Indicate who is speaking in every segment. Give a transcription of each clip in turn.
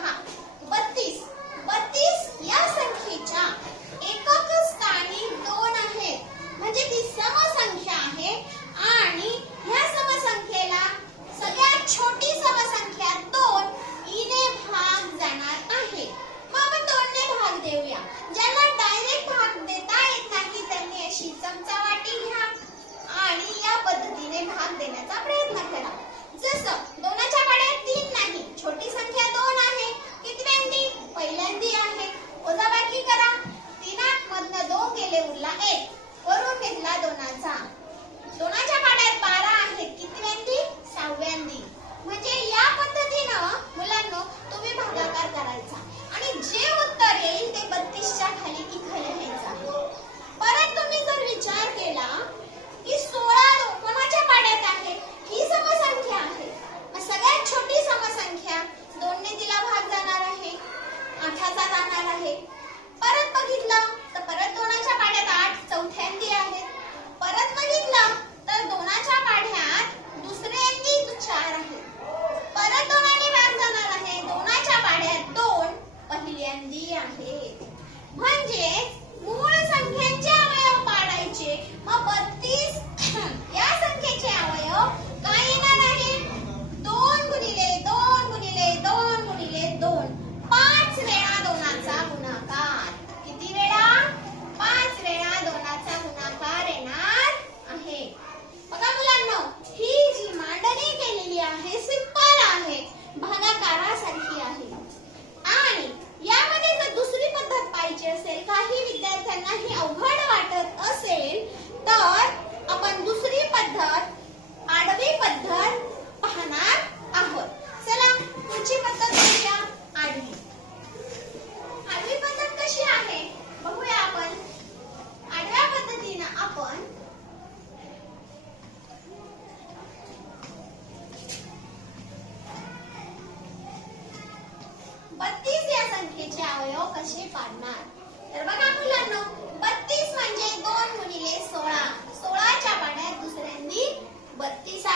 Speaker 1: 很好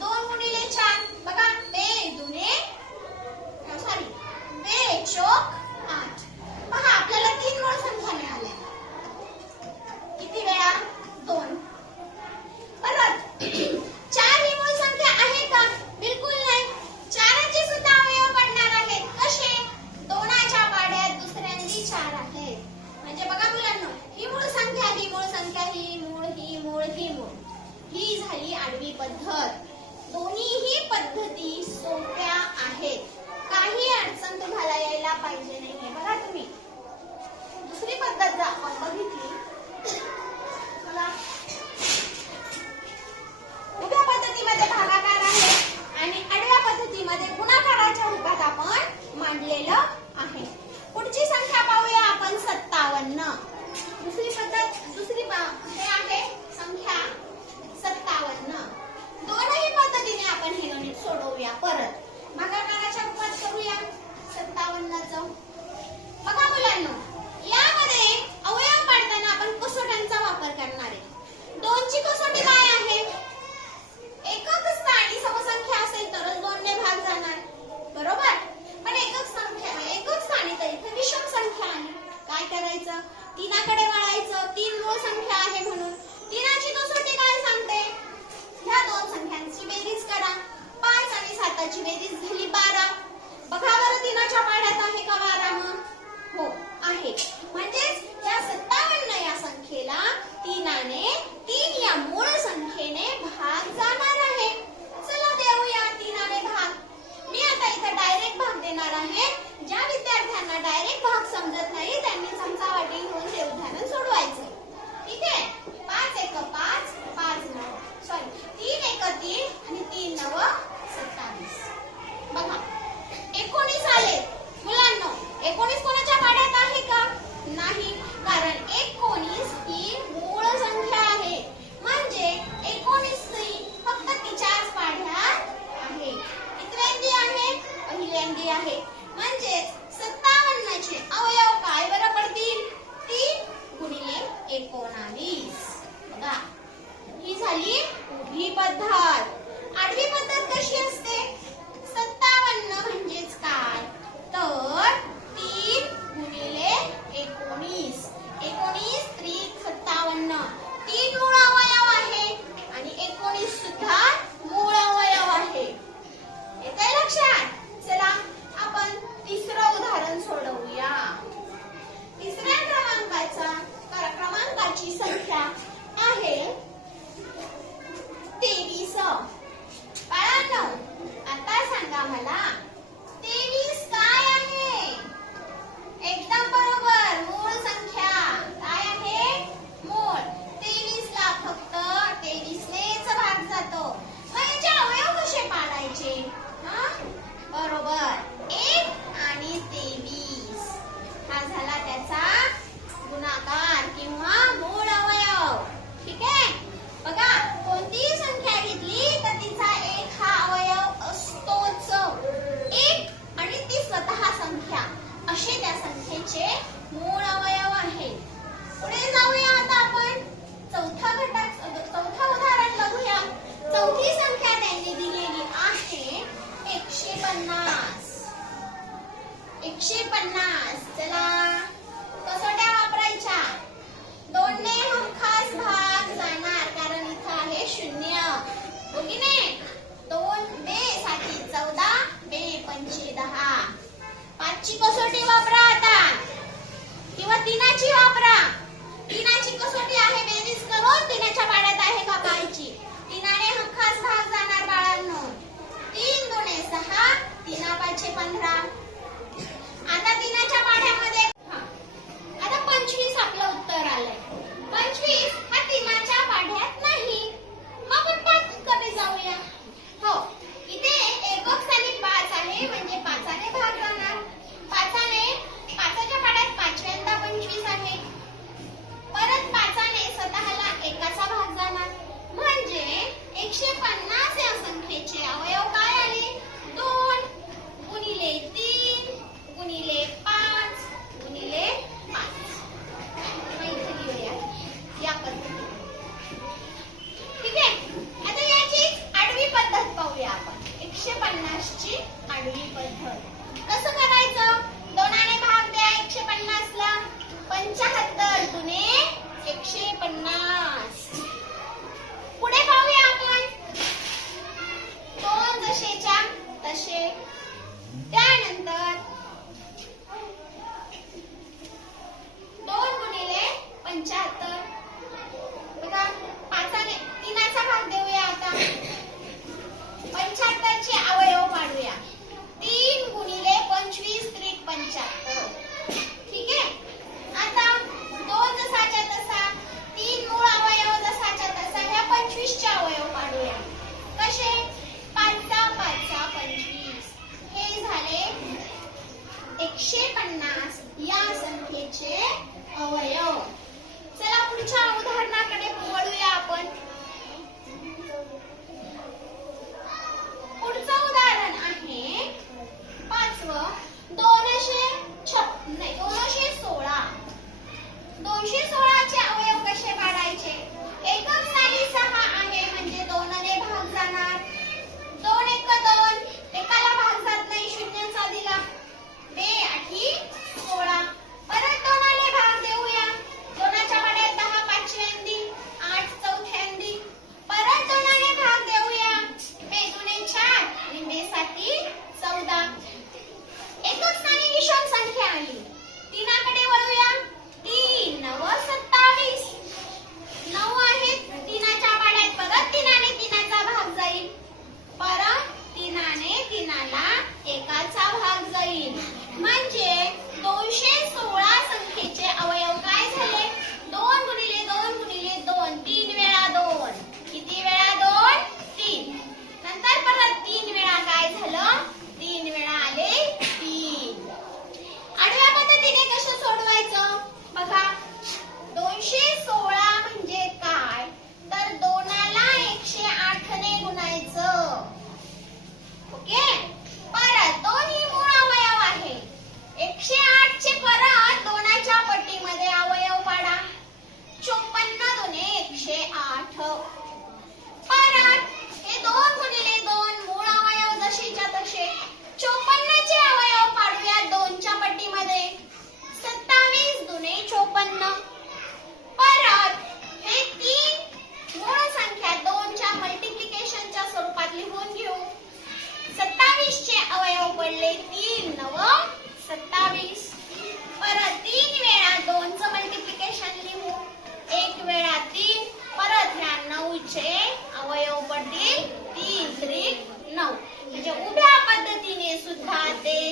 Speaker 1: दोन गुणिले चार. बघा बे दुने सॉरी बे चोक आठ. पहा आपल्याला तीन गुण संख्या मिळाले. किती वेळा? दोन. परत चार ही मूळ संख्या आहे का? बिलकुल नाही. चाराचे सुद्धा अवयव पडणार आहेत. कसे? दोनाच्या पाड्यात दुसऱ्यांची चार आहेत. म्हणजे बघा मुलांना ही मूळ संख्या ही मूळ संख्या ही मूळ ही मूळ ही मूळ. ही झाली आडवी पद्धत. दोन्हीही पद्धती सोप्या आहेत. काही अडचण तुम्हाला यायला पाहिजे नाहीये. बघा तुम्ही. दुसरी पद्धत जर आपण बघितली भागाकार आहे आणि आडव्या पद्धतीमध्ये गुणाकाराच्या रूपात आपण मांडलेलं आहे. पुढची संख्या पाहूया आपण सत्तावन्न. दुसरी पद्धत दुसरी हे आहे संख्या सत्तावन्न. दोनही पद्धतीने आपण हे गणित सोडवूया. परत भागाकाराच्या रूपात करूया. सत्तावन्न जाऊ. बघा मुलांना यामध्ये अवयव पाडताना आपण कसोट्यांचा वापर करणार आहे. दोनची कसोटी de soprar a rei एकशे पन्नास. चला. कसोट्या वापरायच्या. दोन ने हमखास भाग जाणार कारण इथं आहे शून्य. हो ओके ने दोन बे साठी चौदा बे पंचे दहा. पाचची कसोटी वापरा आता. किंवा तिनाची वापरा. तिनाची कसोटी आहे बेरीज करून तिनाच्या पाड्यात आहे का पायची तिनाने हमखास भाग जाणार बाळांनो. तीन दोने सहा तिना पाचशे पंधरा. दिनाच्या पाढ्यामध्ये Party.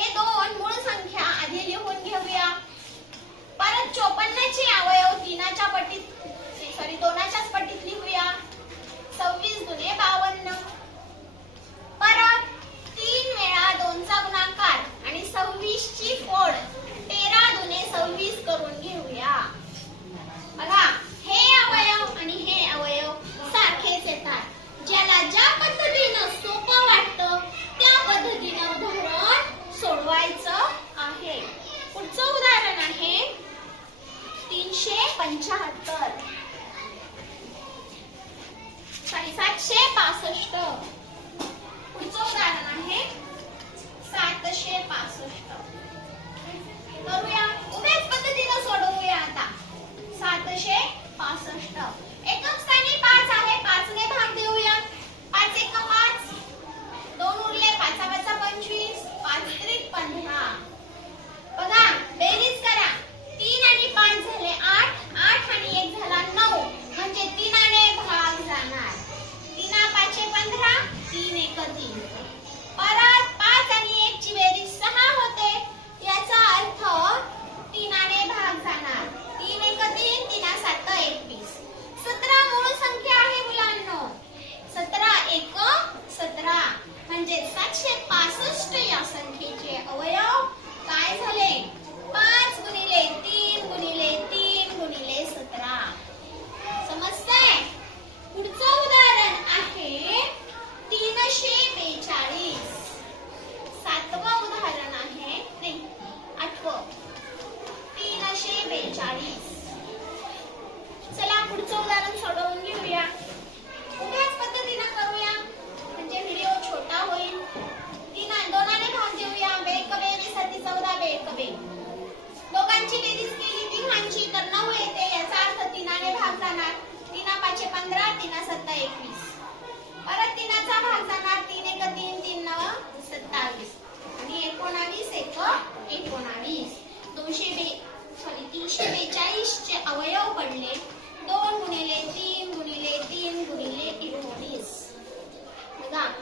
Speaker 1: हे दोन मूळ संख्या आधी लिहून घेऊया. परत चोपन्नचे अवयव तीनाच्या पटीत सॉरी दोनाच्याच पटीत लिहूया. सव्वीस दुने बावन्न. परत तीन वेळा दोनचा गुणाकार आणि सव्वीस ची फोड तेरा दुने सव्वीस करून घेऊया. बघा हे अवयव आणि हे अवयव सारखेच येतात. ज्याला ज्या पद्धतीनं सोपं वाटतं त्या पद्धतीनं उदाहरण सोडवायचं आहे. पुढचं उदाहरण आहे तीनशे पंचाहत्तर. सातशे पासष्ट. पुढचं उदाहरण आहे सातशे पासष्ट. करूया. उभ्याच पद्धतीनं सोडवूया आता. सातशे पासष्ट. एकम स्थानी पाच आहे. पाचने भाग देऊया. पाच एक पाच. दोन उरले. पाचा पाचा पंचवीस पाच पंधरा. बघा बेरीज करा. तीन आणि पाच झाले आठ आठ आणि एक झाला नऊ. म्हणजे तीन तीनाने भाग जाणार. तीना पाचशे पंधरा तीन एक तीन. परत पाच आणि एक ची बेरीज सहा होते. याचा अर्थ तीन तीनाने भाग जाणार. तीन एक तीन तीना सात एकवीस. सतरा मूळ संख्या आहे मुलांना. सतरा एक सतरा. Так.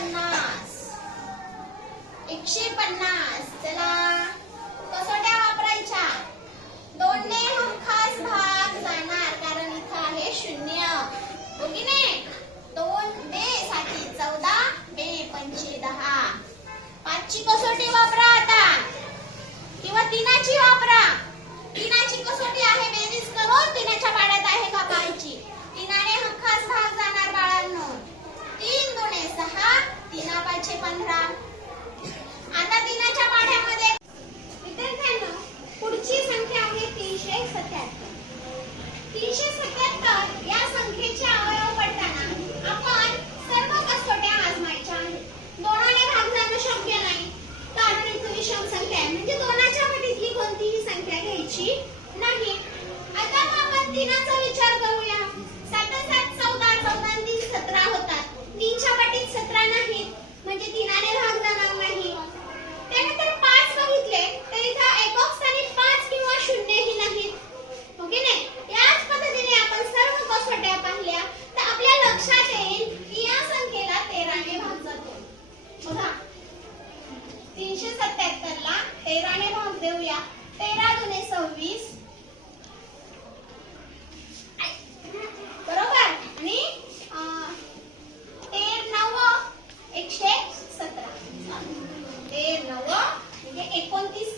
Speaker 1: पन्नास. एकशे पन्नास. चला. कसोट्या वापरायच्या. दोन ने हम खास भाग जाणार कारण इथं आहे शून्य. हो दोन बे साठी चौदा बे पंचे दहा. पाचची कसोटी वापरा आता. किंवा तिनाची वापरा. तिनाची कसोटी आहे बेरीज करून तिनाच्या पाड्यात आहे का पायची तिनाने हम खास भाग जाणार बाळांनो. तीन गुणे सहा तीना पाचशे पंधरा. आता तीनाच्या पाढ्यामध्ये विद्यार्थ्यांना पुढची संख्या आहे तीनशे सत्याहत्तर. तीनशे सत्याहत्तर या संख्येच्या अवयव es.